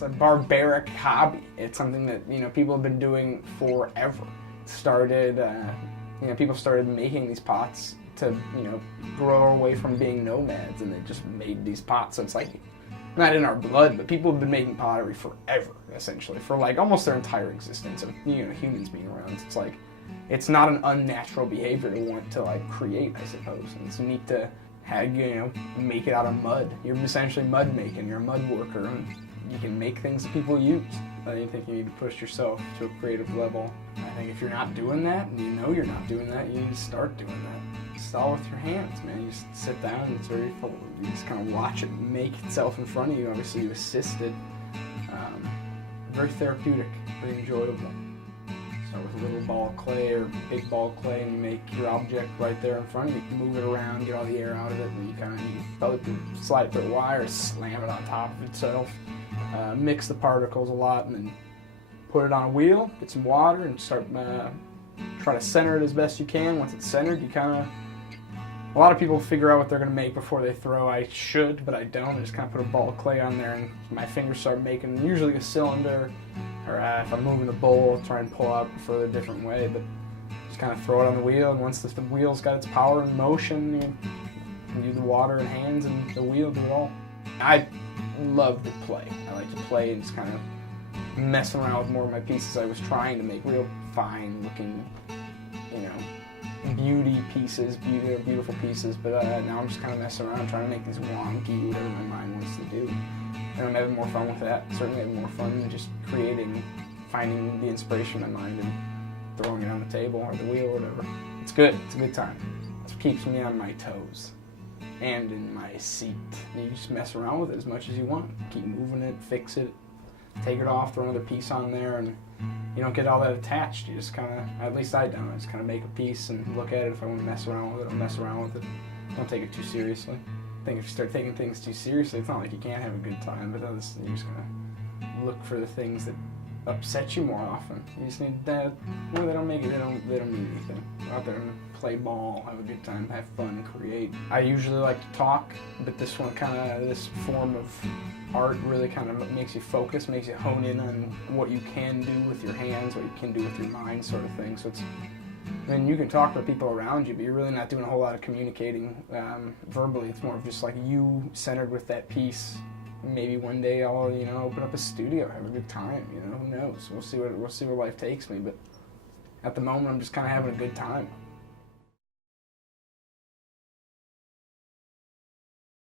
It's a barbaric hobby. It's something that, you know, people have been doing forever. People started making these pots to, you know, grow away from being nomads, and they just made these pots. So it's like, not in our blood, but people have been making pottery forever, essentially, for like almost their entire existence of, you know, humans being around. It's like, it's not an unnatural behavior to want to like create, I suppose. And it's neat to have, you know, make it out of mud. You're essentially mud making. You're a mud worker, and you can make things that people use. I think you need to push yourself to a creative level. I think if you're not doing that, and you know you're not doing that, you need to start doing that. It's all with your hands, man. You just sit down, and it's very full. You just kind of watch it make itself in front of you. Obviously, you assisted. Very therapeutic, very enjoyable. Start with a little ball of clay or big ball of clay, and you make your object right there in front of you. Move it around, get all the air out of it, and you probably slide it through a wire, slam it on top of itself. Mix the particles a lot, and then put it on a wheel, get some water, and start try to center it as best you can. Once it's centered, a lot of people figure out what they're going to make before they throw. I should, but I don't. I just kind of put a ball of clay on there, and my fingers start making usually a cylinder, or if I'm moving the bowl, I'll try and pull out a different way, but just kind of throw it on the wheel, and once the wheel's got its power and motion, you do the water and hands, and the wheel do it all. I love to play. I like to play and just kind of messing around with more of my pieces. I was trying to make real fine looking, you know, beautiful pieces, but now I'm just kind of messing around trying to make these wonky, whatever my mind wants to do. And I'm having more fun with that. Certainly having more fun than just finding the inspiration in my mind and throwing it on the table or the wheel or whatever. It's good. It's a good time. It keeps me on my toes and in my seat. And you just mess around with it as much as you want. Keep moving it, fix it, take it off, throw another piece on there, and you don't get all that attached. You just kind of, at least I don't, I just kind of make a piece and look at it. If I want to mess around with it, I'll mess around with it. Don't take it too seriously. I think if you start taking things too seriously, it's not like you can't have a good time, but you're just going to look for the things that upset you more often. You just need that. Well, they don't make it, they don't mean anything. Go out there and play ball, have a good time, have fun, create. I usually like to talk, but this form of art really kind of makes you focus, makes you hone in on what you can do with your hands, what you can do with your mind, sort of thing. So it's, I mean, you can talk to people around you, but you're really not doing a whole lot of communicating verbally. It's more of just like you centered with that piece. Maybe one day I'll, you know, open up a studio, have a good time. You know, who knows? We'll see where life takes me. But at the moment, I'm just kind of having a good time.